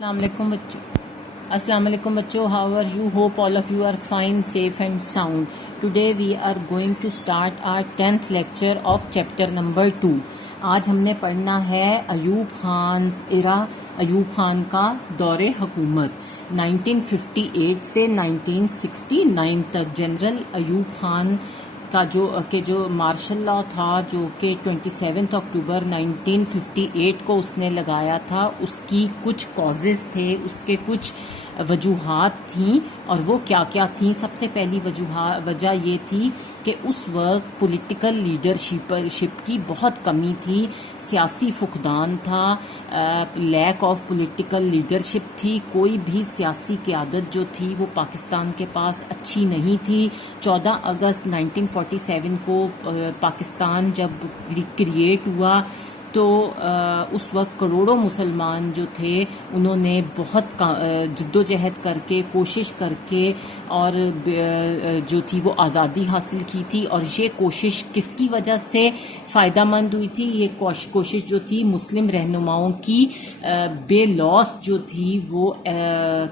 Assalamu alaikum bachcho, how are you? Hope all of you are fine, safe and sound. Today we are going to start our 10th lecture of chapter number 2. آج ہم نے پڑھنا ہے ایوب خان کا دور حکومت 1958 سے 1969 تک. جنرل ایوب خان کا جو مارشل لا تھا جو کہ 27 اکتوبر 1958 کو اس نے لگایا تھا، اس کی کچھ کازز تھے، اس کے کچھ وجوہات تھیں، اور وہ کیا کیا تھیں. سب سے پہلی وجہ یہ تھی کہ اس وقت پولیٹیکل لیڈرشپ کی بہت کمی تھی، سیاسی فقدان تھا، لیک آف پولیٹیکل لیڈرشپ تھی. کوئی بھی سیاسی قیادت جو تھی وہ پاکستان کے پاس اچھی نہیں تھی. 14 اگست 1947 کو پاکستان جب کریٹ ہوا تو اس وقت کروڑوں مسلمان جو تھے انہوں نے بہت جد و جہد کر کے، کوشش کر کے، اور جو تھی وہ آزادی حاصل کی تھی. اور یہ کوشش کس کی وجہ سے فائدہ مند ہوئی تھی؟ یہ کوشش جو تھی مسلم رہنماؤں کی بے لوث جو تھی وہ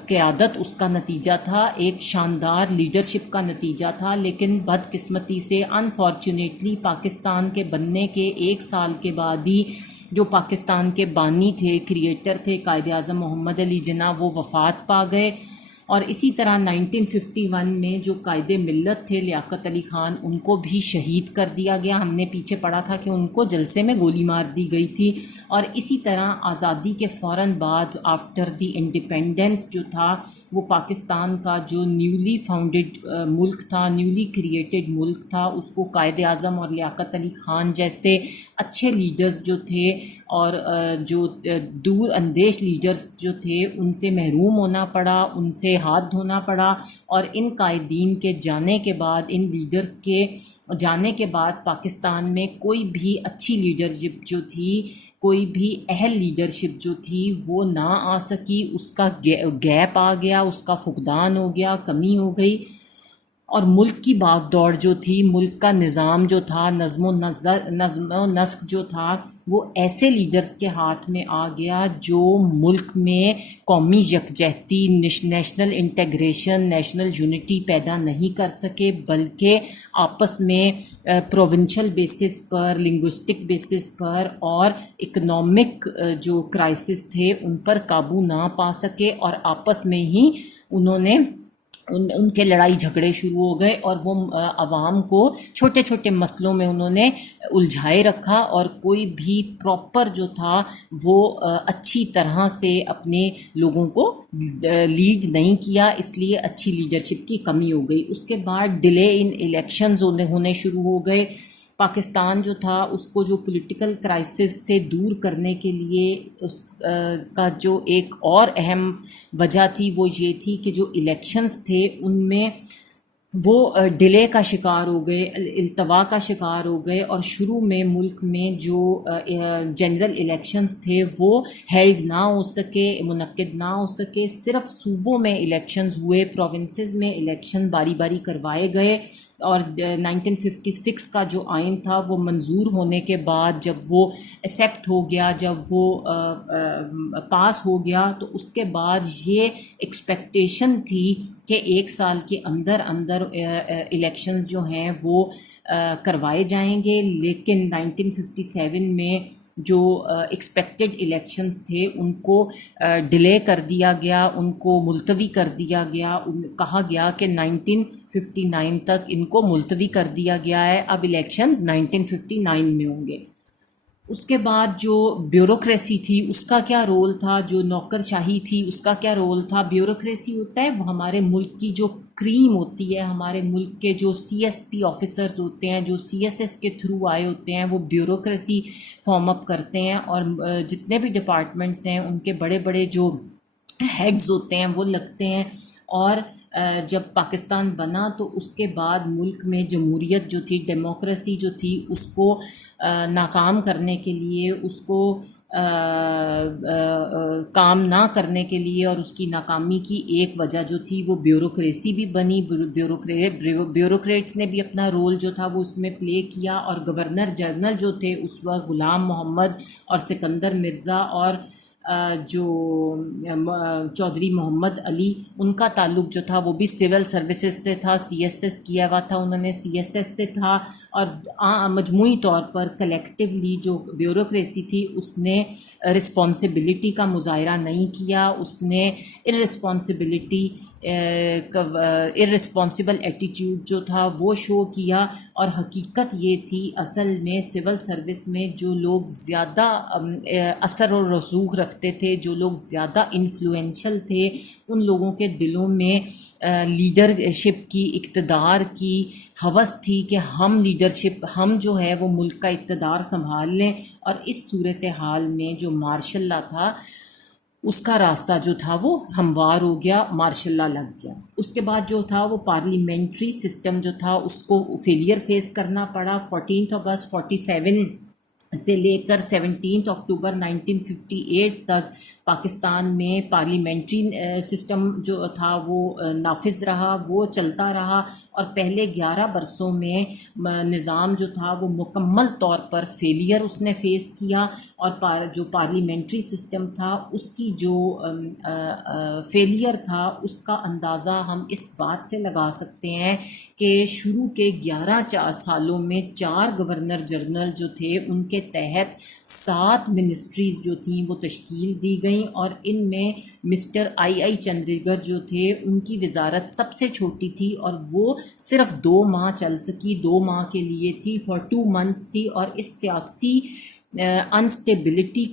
قیادت اس کا نتیجہ تھا، ایک شاندار لیڈرشپ کا نتیجہ تھا. لیکن بدقسمتی سے انفارچونیٹلی پاکستان کے بننے کے 1 سال کے بعد ہی جو پاکستان کے بانی تھے، کریٹر تھے قائد اعظم محمد علی جناح، وہ وفات پا گئے. اور اسی طرح 1951 میں جو قائد ملت تھے لیاقت علی خان، ان کو بھی شہید کر دیا گیا. ہم نے پیچھے پڑھا تھا کہ ان کو جلسے میں گولی مار دی گئی تھی. اور اسی طرح آزادی کے فوراً بعد آفٹر دی انڈیپینڈنس جو تھا وہ پاکستان کا جو نیولی فاؤنڈیڈ ملک تھا، نیولی کریٹڈ ملک تھا، اس کو قائد اعظم اور لیاقت علی خان جیسے اچھے لیڈرز جو تھے اور جو دور اندیش لیڈرز جو تھے ان سے محروم ہونا پڑا، ان سے ہاتھ دھونا پڑا. اور ان قائدین کے جانے کے بعد، ان لیڈرز کے جانے کے بعد پاکستان میں کوئی بھی اچھی لیڈرشپ جو تھی، کوئی بھی اہل لیڈرشپ جو تھی وہ نہ آ سکی. اس کا گیپ آ گیا، اس کا فقدان ہو گیا، کمی ہو گئی. اور ملک کی باغ دوڑ جو تھی، ملک کا نظام جو تھا، نظم و نسق جو تھا، وہ ایسے لیڈرز کے ہاتھ میں آ گیا جو ملک میں قومی یکجہتی، نیشنل انٹیگریشن، نیشنل یونٹی پیدا نہیں کر سکے، بلکہ آپس میں پروونشل بیسس پر، لنگوسٹک بیسس پر اور اکنامک جو کرائسس تھے ان پر قابو نہ پا سکے. اور آپس میں ہی انہوں نے ان کے لڑائی جھگڑے شروع ہو گئے، اور وہ عوام کو چھوٹے چھوٹے مسئلوں میں انہوں نے الجھائے رکھا، اور کوئی بھی پراپر جو تھا وہ اچھی طرح سے اپنے لوگوں کو لیڈ نہیں کیا. اس لیے اچھی لیڈرشپ کی کمی ہو گئی. اس کے بعد ڈیلے ان الیکشنز ہونے شروع ہو گئے. پاکستان جو تھا اس کو جو پولیٹیکل کرائسس سے دور کرنے کے لیے اس کا جو ایک اور اہم وجہ تھی وہ یہ تھی کہ جو الیکشنز تھے ان میں وہ ڈیلے کا شکار ہو گئے، التوا کا شکار ہو گئے. اور شروع میں ملک میں جو جنرل الیکشنز تھے وہ ہیلڈ نہ ہو سکے، منعقد نہ ہو سکے. صرف صوبوں میں الیکشنز ہوئے، پروونسز میں الیکشن باری باری کروائے گئے. اور 1956 کا جو آئین تھا وہ منظور ہونے کے بعد جب وہ ایکسیپٹ ہو گیا، جب وہ پاس ہو گیا، تو اس کے بعد یہ ایکسپیکٹیشن تھی کہ 1 سال کے اندر الیکشن جو ہیں وہ کروائے جائیں گے. لیکن 1957 میں جو ایکسپیکٹڈ الیکشنز تھے ان کو ڈیلے کر دیا گیا، ان کو ملتوی کر دیا گیا. کہا گیا کہ 1959 تک ان کو ملتوی کر دیا گیا ہے، اب الیکشنز 1959 میں ہوں گے. اس کے بعد جو بیوروکریسی تھی اس کا کیا رول تھا، جو نوکر شاہی تھی اس کا کیا رول تھا. بیوروکریسی ہوتا ہے وہ ہمارے ملک کی جو کریم ہوتی ہے، ہمارے ملک کے جو CSP آفیسرز ہوتے ہیں، جو CSS کے تھرو آئے ہوتے ہیں، وہ بیوروکریسی فارم اپ کرتے ہیں. اور جتنے بھی ڈپارٹمنٹس ہیں ان کے بڑے بڑے جو ہیڈز ہوتے ہیں وہ لگتے ہیں. اور جب پاکستان بنا تو اس کے بعد ملک میں جمہوریت جو تھی، ڈیموکریسی جو تھی، اس کو ناکام کرنے کے لیے، اس کو کام نہ کرنے کے لیے، اور اس کی ناکامی کی ایک وجہ جو تھی وہ بیوروکریسی بھی بنی. بیوروکریٹس نے بھی اپنا رول جو تھا وہ اس میں پلے کیا. اور گورنر جنرل جو تھے اس وقت غلام محمد اور سکندر مرزا اور جو چودھری محمد علی، ان کا تعلق جو تھا وہ بھی سول سروسز سے تھا، سی ایس ایس کیا ہوا تھا انہوں نے، سی ایس ایس سے تھا، اور مجموعی طور پر کلیکٹیولی جو بیوروکریسی تھی اس نے رسپانسبلٹی کا مظاہرہ نہیں کیا، اس نے ارسپانسبل ایٹیٹیوڈ جو تھا وہ شو کیا. اور حقیقت یہ تھی اصل میں سول سروس میں جو لوگ زیادہ اثر و رسوخ رکھتے تھے، جو لوگ زیادہ انفلوئنشل تھے، ان لوگوں کے دلوں میں لیڈرشپ کی، اقتدار کی ہوس تھی کہ ہم لیڈرشپ، ہم جو ہے وہ ملک کا اقتدار سنبھال لیں. اور اس صورتحال میں جو مارشل لا تھا اس کا راستہ جو تھا وہ ہموار ہو گیا، مارشل لا لگ گیا. اس کے بعد جو تھا وہ پارلیمنٹری سسٹم جو تھا اس کو فیلئر فیس کرنا پڑا. 14 اگست 47 سے لے کر 17 اکتوبر 1958 تک پاکستان میں پارلیمنٹری سسٹم جو تھا وہ نافذ رہا، وہ چلتا رہا، اور پہلے 11 برسوں میں نظام جو تھا وہ مکمل طور پر فیلئر اس نے فیس کیا. اور جو پارلیمنٹری سسٹم تھا اس کی جو فیلئر تھا اس کا اندازہ ہم اس بات سے لگا سکتے ہیں کہ شروع کے 11 سالوں میں 4 گورنر جنرل جو تھے ان کے تحت 7 منسٹریز جو تھیں وہ تشکیل دی گئیں، اور ان میں مسٹر آئی چندریگر جو تھے ان کی وزارت سب سے چھوٹی تھی، اور وہ صرف 2 ماہ چل سکی، 2 ماہ کے لیے تھی، فار 2 months تھی. اور اس سیاسی انسٹیبلٹی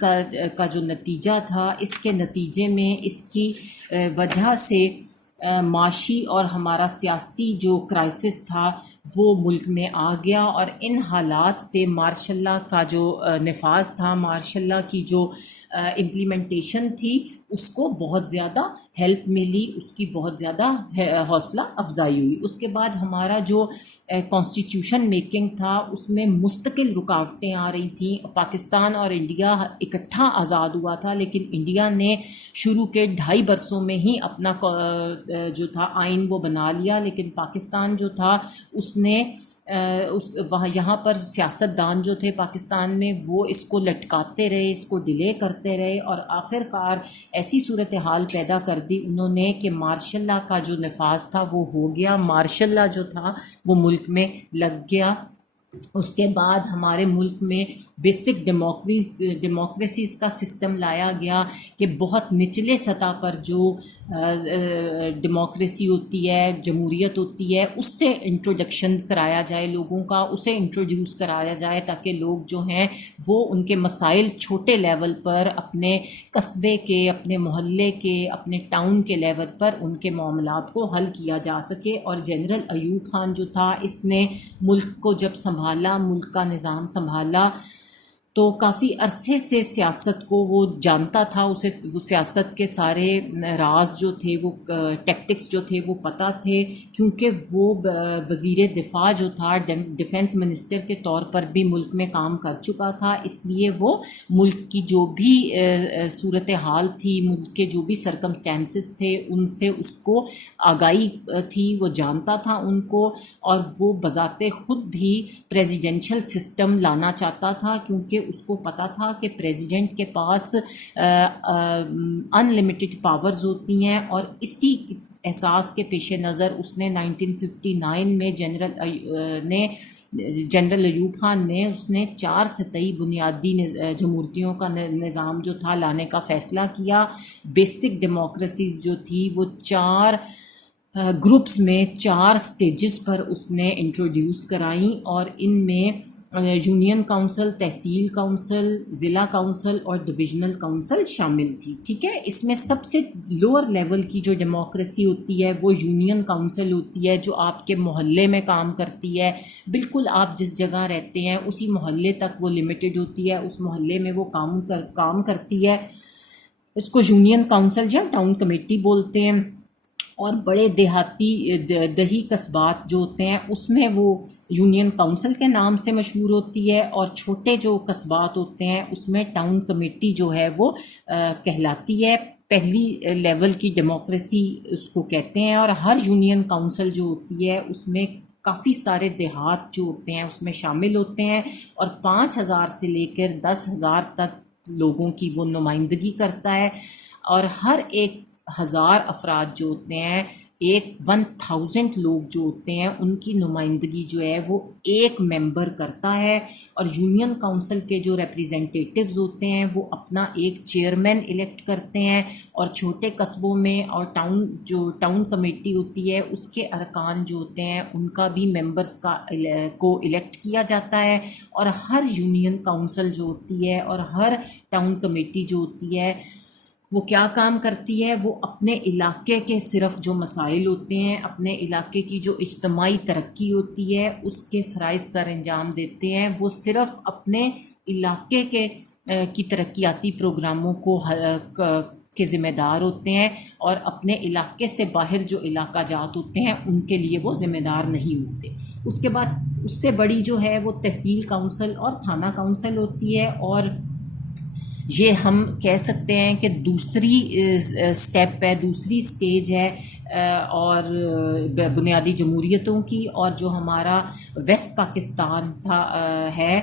کا جو نتیجہ تھا، اس کے نتیجے میں اس کی وجہ سے معاشی اور ہمارا سیاسی جو کرائسس تھا وہ ملک میں آ گیا. اور ان حالات سے مارشل لا کا جو نفاذ تھا، مارشل لا کی جو امپلیمنٹیشن تھی، اس کو بہت زیادہ ہیلپ ملی، اس کی بہت زیادہ حوصلہ افزائی ہوئی. اس کے بعد ہمارا جو کانسٹیٹیوشن میکنگ تھا اس میں مستقل رکاوٹیں آ رہی تھیں. پاکستان اور انڈیا اکٹھا آزاد ہوا تھا، لیکن انڈیا نے شروع کے 2.5 برسوں میں ہی اپنا جو تھا آئین وہ بنا لیا، لیکن پاکستان جو تھا اس نے یہاں پر سیاستدان جو تھے پاکستان میں وہ اس کو لٹکاتے رہے، اس کو ڈیلے کرتے رہے، اور آخر کار ایسی صورتحال پیدا کر دی انہوں نے کہ مارشل لا کا جو نفاذ تھا وہ ہو گیا، مارشل لا جو تھا وہ ملک میں لگ گیا. اس کے بعد ہمارے ملک میں بیسک ڈیموکریسیز کا سسٹم لایا گیا کہ بہت نچلے سطح پر جو ڈیموکریسی ہوتی ہے، جمہوریت ہوتی ہے، اس سے انٹروڈکشن کرایا جائے لوگوں کا، اسے انٹروڈیوس کرایا جائے تاکہ لوگ جو ہیں وہ ان کے مسائل چھوٹے لیول پر، اپنے قصبے کے، اپنے محلے کے، اپنے ٹاؤن کے لیول پر ان کے معاملات کو حل کیا جا سکے. اور جنرل ایوب خان جو تھا اس نے ملک کو جب سنبھالا، ملک کا نظام سنبھالا، تو کافی عرصے سے سیاست کو وہ جانتا تھا، اسے وہ سیاست کے سارے راز جو تھے، وہ ٹیکٹکس جو تھے وہ پتہ تھے، کیونکہ وہ وزیر دفاع جو تھا، ڈیفنس منسٹر کے طور پر بھی ملک میں کام کر چکا تھا. اس لیے وہ ملک کی جو بھی صورتحال تھی، ملک کے جو بھی سرکمسٹانسز تھے ان سے اس کو آگاہی تھی، وہ جانتا تھا ان کو، اور وہ بذات خود بھی پریزیڈنشل سسٹم لانا چاہتا تھا، کیونکہ اس کو پتا تھا کہ پریزیڈنٹ کے پاس ان لمیٹڈ پاورز ہوتی ہیں. اور اسی احساس کے پیش نظر اس نے 1959 میں جنرل ایوب خان نے اس نے 4 سطحی بنیادی جمہوریتوں کا نظام جو تھا لانے کا فیصلہ کیا. بیسک ڈیموکریسیز جو تھی وہ 4 گروپس میں 4 سٹیجز پر اس نے انٹروڈیوس کرائیں، اور ان میں یونین کونسل، تحصیل کونسل، ضلع کونسل اور ڈویژنل کونسل شامل تھی. ٹھیک ہے، اس میں سب سے لوور لیول کی جو ڈیموکریسی ہوتی ہے وہ یونین کونسل ہوتی ہے، جو آپ کے محلے میں کام کرتی ہے. بالکل آپ جس جگہ رہتے ہیں اسی محلے تک وہ لمیٹڈ ہوتی ہے، اس محلے میں وہ کام کرتی ہے. اس کو یونین کونسل یا ٹاؤن کمیٹی بولتے ہیں. اور بڑے دیہی قصبات جو ہوتے ہیں اس میں وہ یونین کونسل کے نام سے مشہور ہوتی ہے، اور چھوٹے جو قصبات ہوتے ہیں اس میں ٹاؤن کمیٹی جو ہے وہ کہلاتی ہے. پہلی لیول کی ڈیموکریسی اس کو کہتے ہیں. اور ہر یونین کونسل جو ہوتی ہے اس میں کافی سارے دیہات جو ہوتے ہیں اس میں شامل ہوتے ہیں، اور 5,000 سے لے کر 10,000 تک لوگوں کی وہ نمائندگی کرتا ہے، اور ہر ایک 1000 افراد جو ہوتے ہیں، 1000 لوگ جو ہوتے ہیں ان کی نمائندگی جو ہے وہ ایک ممبر کرتا ہے، اور یونین کونسل کے جو ریپریزنٹیٹیوز ہوتے ہیں وہ اپنا ایک چیئرمین الیکٹ کرتے ہیں، اور چھوٹے قصبوں میں اور ٹاؤن کمیٹی ہوتی ہے اس کے ارکان جو ہوتے ہیں ان کا بھی ممبرز کو الیکٹ کیا جاتا ہے، اور ہر یونین کونسل جو ہوتی ہے اور ہر ٹاؤن کمیٹی جو ہوتی ہے وہ کیا کام کرتی ہے، وہ اپنے علاقے کے صرف جو مسائل ہوتے ہیں، اپنے علاقے کی جو اجتماعی ترقی ہوتی ہے اس کے فرائض سر انجام دیتے ہیں، وہ صرف اپنے علاقے کی ترقیاتی پروگراموں کے ذمہ دار ہوتے ہیں، اور اپنے علاقے سے باہر جو علاقہ جات ہوتے ہیں ان کے لیے وہ ذمہ دار نہیں ہوتے۔ اس کے بعد اس سے بڑی جو ہے وہ تحصیل کونسل اور تھانہ کونسل ہوتی ہے، اور یہ ہم کہہ سکتے ہیں کہ دوسری سٹیپ ہے، دوسری سٹیج ہے اور بنیادی جمہوریتوں کی، اور جو ہمارا ویسٹ پاکستان ہے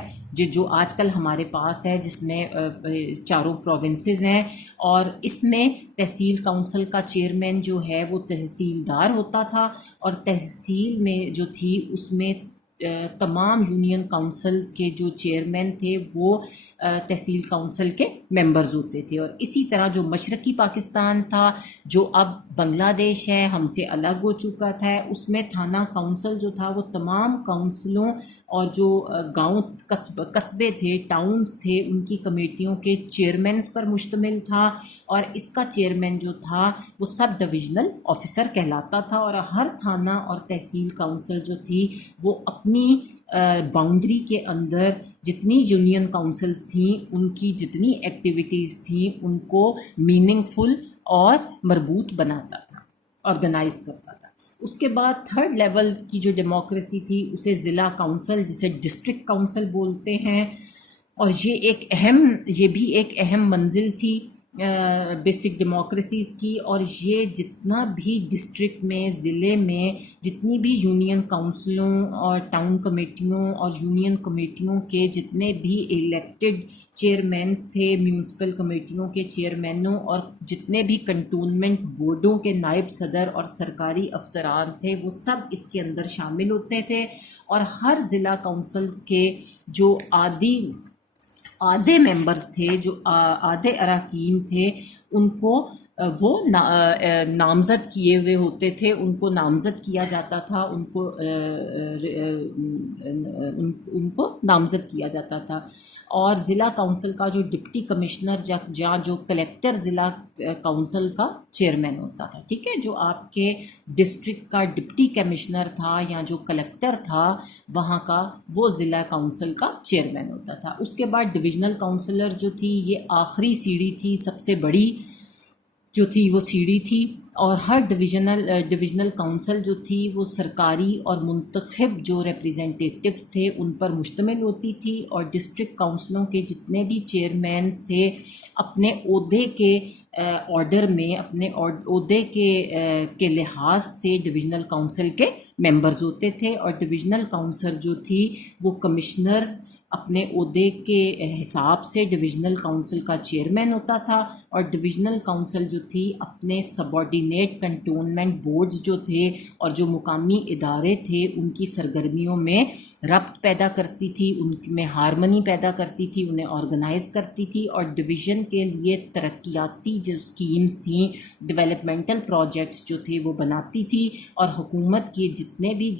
جو آج کل ہمارے پاس ہے، جس میں 4 پروونسز ہیں، اور اس میں تحصیل کونسل کا چیئرمین جو ہے وہ تحصیلدار ہوتا تھا، اور تحصیل میں جو تھی اس میں تمام یونین کونسلز کے جو چیئرمین تھے وہ تحصیل کونسل کے ممبرز ہوتے تھے۔ اور اسی طرح جو مشرقی پاکستان تھا جو اب بنگلہ دیش ہے، ہم سے الگ ہو چکا تھا، اس میں تھانہ کونسل جو تھا وہ تمام کونسلوں اور جو گاؤں قصبے تھے، ٹاؤنز تھے، ان کی کمیٹیوں کے چیئرمینز پر مشتمل تھا، اور اس کا چیئرمین جو تھا وہ سب ڈویژنل آفیسر کہلاتا تھا، اور ہر تھانہ اور تحصیل کونسل جو تھی وہ اپنی باؤنڈری کے اندر جتنی یونین کونسلز تھیں ان کی جتنی ایکٹیویٹیز تھیں ان کو میننگ فل اور مربوط بناتا تھا، آرگنائز کرتا تھا۔ اس کے بعد 3rd لیول کی جو ڈیموکریسی تھی اسے ضلع کونسل، جسے ڈسٹرکٹ کونسل بولتے ہیں، اور یہ بھی ایک اہم منزل تھی بیسک ڈیموکریسیز کی، اور یہ جتنا بھی ڈسٹرکٹ میں، ضلع میں جتنی بھی یونین کونسلوں اور ٹاؤن کمیٹیوں اور یونین کمیٹیوں کے جتنے بھی الیکٹڈ چیئرمینز تھے، میونسپل کمیٹیوں کے چیئرمینوں اور جتنے بھی کنٹونمنٹ بورڈوں کے نائب صدر اور سرکاری افسران تھے وہ سب اس کے اندر شامل ہوتے تھے، اور ہر ضلع کونسل کے جو آدھے ممبرز تھے، جو آدھے اراکین تھے، ان کو وہ نامزد کیے ہوئے ہوتے تھے، ان کو نامزد کیا جاتا تھا، ان کو نامزد کیا جاتا تھا۔ اور ضلع کونسل کا جو ڈپٹی کمشنر یا جو کلیکٹر ضلع کونسل کا چیئرمین ہوتا تھا، ٹھیک ہے، جو آپ کے ڈسٹرکٹ کا ڈپٹی کمشنر تھا یا جو کلیکٹر تھا وہاں کا، وہ ضلع کونسل کا چیئرمین ہوتا تھا۔ اس کے بعد ڈویژنل کونسلر جو تھی یہ آخری سیڑھی تھی، سب سے بڑی جو تھی وہ سیڑھی تھی، اور ہر ڈویژنل کونسل جو تھی وہ سرکاری اور منتخب جو ریپریزنٹیٹیوز تھے ان پر مشتمل ہوتی تھی، اور ڈسٹرکٹ کونسلوں کے جتنے بھی چیئرمینز تھے اپنے عہدے کے آرڈر میں، اپنے عہدے کے لحاظ سے ڈویژنل کونسل کے ممبرز ہوتے تھے، اور ڈویژنل کونسل جو تھی وہ کمشنرز اپنے عہدے کے حساب سے ڈویژنل کونسل کا چیئرمین ہوتا تھا، اور ڈویژنل کونسل جو تھی اپنے سب آرڈینیٹ کنٹونمنٹ بورڈز جو تھے اور جو مقامی ادارے تھے ان کی سرگرمیوں میں ربط پیدا کرتی تھی، ان میں ہارمنی پیدا کرتی تھی، انہیں آرگنائز کرتی تھی، اور ڈویژن کے لیے ترقیاتی جو اسکیمز تھیں، ڈیولپمنٹل پروجیکٹس جو تھے وہ بناتی تھی، اور حکومت کی جتنے بھی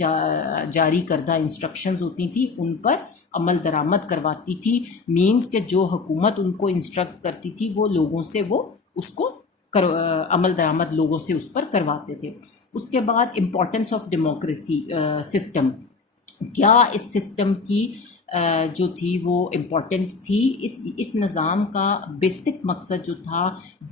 جاری کردہ انسٹرکشنز ہوتی تھیں ان پر عمل درآمد کرواتی تھی، مینز کہ جو حکومت ان کو انسٹرکٹ کرتی تھی وہ لوگوں سے وہ اس کو عمل درآمد لوگوں سے اس پر کرواتے تھے۔ اس کے بعد امپورٹنس آف ڈیموکریسی سسٹم، کیا اس سسٹم کی جو تھی وہ امپورٹنس تھی، اس نظام کا بیسک مقصد جو تھا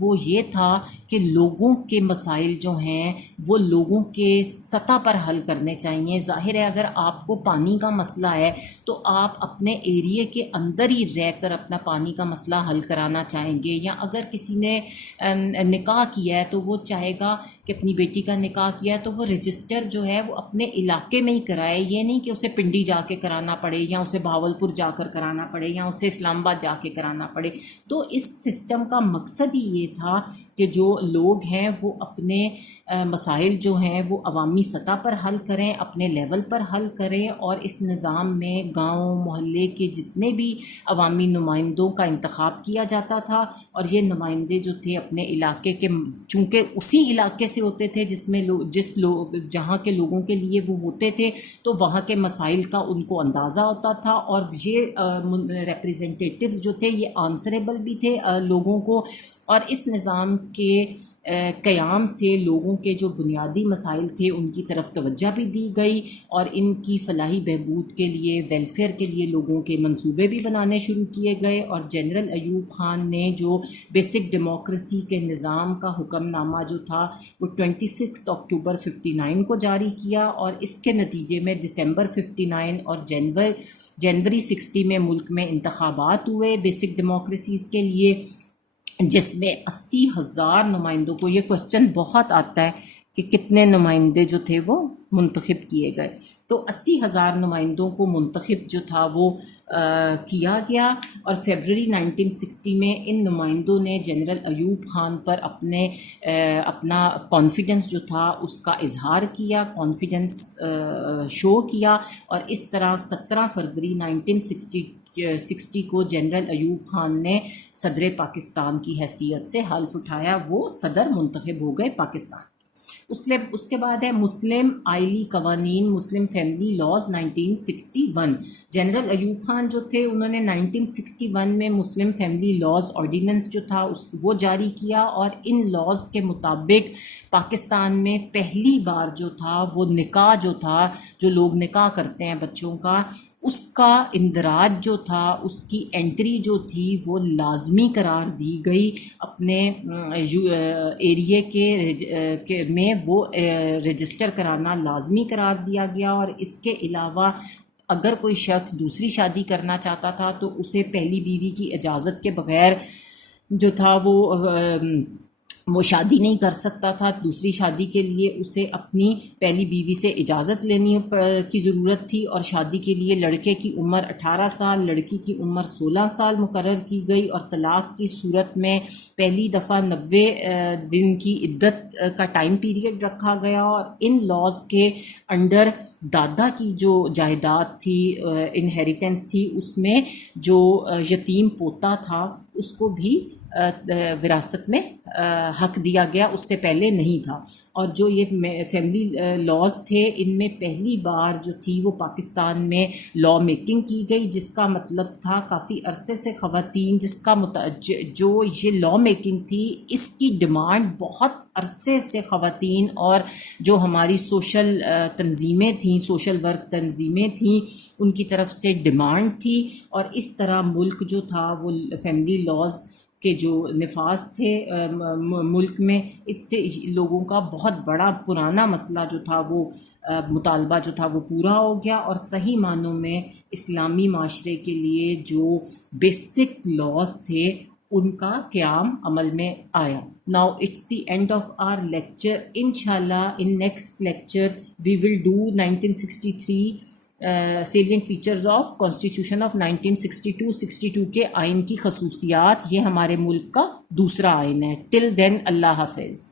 وہ یہ تھا کہ لوگوں کے مسائل جو ہیں وہ لوگوں کے سطح پر حل کرنے چاہیے۔ ظاہر ہے اگر آپ کو پانی کا مسئلہ ہے تو آپ اپنے ایریے کے اندر ہی رہ کر اپنا پانی کا مسئلہ حل کرانا چاہیں گے، یا اگر کسی نے نکاح کیا ہے تو وہ چاہے گا کہ اپنی بیٹی کا نکاح کیا ہے تو وہ رجسٹر جو ہے وہ اپنے علاقے میں ہی کرائے، یہ نہیں کہ اسے پنڈی جا کے کرانا پڑے یا اسے بھاولپور جا کر کرانا پڑے یا اسے اسلام آباد جا کے کرانا پڑے. تو اس سسٹم کا مقصد ہی یہ تھا کہ جو لوگ ہیں وہ اپنے مسائل جو ہیں وہ عوامی سطح پر حل کریں, اپنے لیول پر حل کریں, اور اس نظام میں گاؤں محلے کے جتنے بھی عوامی نمائندوں کا انتخاب کیا جاتا تھا, اور یہ نمائندے جو تھے اپنے علاقے کے, چونکہ اسی علاقے سے ہوتے تھے جہاں کے لوگوں کے لیے وہ ہوتے تھے, تو وہاں کے مسائل کا ان کو اندازہ ہوتا تھا, اور یہ ریپریزنٹیٹیو جو تھے یہ آنسریبل بھی تھے لوگوں کو. اور اس نظام کے قیام سے لوگوں کے جو بنیادی مسائل تھے ان کی طرف توجہ بھی دی گئی, اور ان کی فلاحی بہبود کے لیے, ویلفیئر کے لیے لوگوں کے منصوبے بھی بنانے شروع کیے گئے. اور جنرل ایوب خان نے جو بیسک ڈیموکریسی کے نظام کا حکم نامہ جو تھا وہ 26 اکتوبر 59 کو جاری کیا, اور اس کے نتیجے میں دسمبر 59 اور جنوری 60 میں ملک میں انتخابات ہوئے بیسک ڈیموکریسیز کے لیے, جس میں 80,000 نمائندوں کو, یہ کوسچن بہت آتا ہے کہ کتنے نمائندے جو تھے وہ منتخب کیے گئے, تو 80,000 نمائندوں کو منتخب جو تھا وہ کیا گیا. اور فیبرری 1960 میں ان نمائندوں نے جنرل ایوب خان پر اپنا کانفیڈنس جو تھا اس کا اظہار کیا, کانفیڈنس شو کیا, اور اس طرح 17 فروری 1960 کو جنرل ایوب خان نے صدر پاکستان کی حیثیت سے حلف اٹھایا, وہ صدر منتخب ہو گئے پاکستان. اس کے بعد ہے مسلم آئلی قوانین, Muslim family laws 1961. General Ayub Khan جو تھے انہوں نے 1961 میں مسلم فیملی لاز آرڈیننس جو تھا وہ جاری کیا, اور ان لاز کے مطابق پاکستان میں پہلی بار جو تھا وہ نکاح جو تھا, جو لوگ نکاح کرتے ہیں بچوں کا, اس کا اندراج جو تھا, اس کی انٹری جو تھی وہ لازمی قرار دی گئی. اپنے ایریے کے میں وہ رجسٹر کرانا لازمی قرار دیا گیا, اور اس کے علاوہ اگر کوئی شخص دوسری شادی کرنا چاہتا تھا تو اسے پہلی بیوی کی اجازت کے بغیر جو تھا وہ شادی نہیں کر سکتا تھا. دوسری شادی کے لیے اسے اپنی پہلی بیوی سے اجازت لینی کی ضرورت تھی, اور شادی کے لیے لڑکے کی عمر 18 سال, لڑکی کی عمر 16 سال مقرر کی گئی, اور طلاق کی صورت میں پہلی دفعہ 90 دن کی عدت کا ٹائم پیریڈ رکھا گیا. اور ان لاز کے انڈر دادا کی جو جائیداد تھی, انہیریٹنس تھی, اس میں جو یتیم پوتا تھا اس کو بھی وراثت میں حق دیا گیا, اس سے پہلے نہیں تھا. اور جو یہ فیملی لاز تھے ان میں پہلی بار جو تھی وہ پاکستان میں لا میکنگ کی گئی, جس کا مطلب تھا کافی عرصے سے خواتین, جو یہ لا میکنگ تھی اس کی ڈیمانڈ بہت عرصے سے خواتین اور جو ہماری سوشل تنظیمیں تھیں, سوشل ورک تنظیمیں تھیں, ان کی طرف سے ڈیمانڈ تھی. اور اس طرح ملک جو تھا وہ فیملی لاز کے جو نفاذ تھے ملک میں, اس سے لوگوں کا بہت بڑا پرانا مسئلہ جو تھا وہ مطالبہ جو تھا وہ پورا ہو گیا, اور صحیح معنوں میں اسلامی معاشرے کے لیے جو بیسک لاز تھے ان کا قیام عمل میں آیا. Now it's the end of our lecture. Inshallah in next lecture we will do 1963 salient features of Constitution of 1962 کے آئین کی خصوصیات. یہ ہمارے ملک کا دوسرا آئین ہے. Till then اللہ حافظ.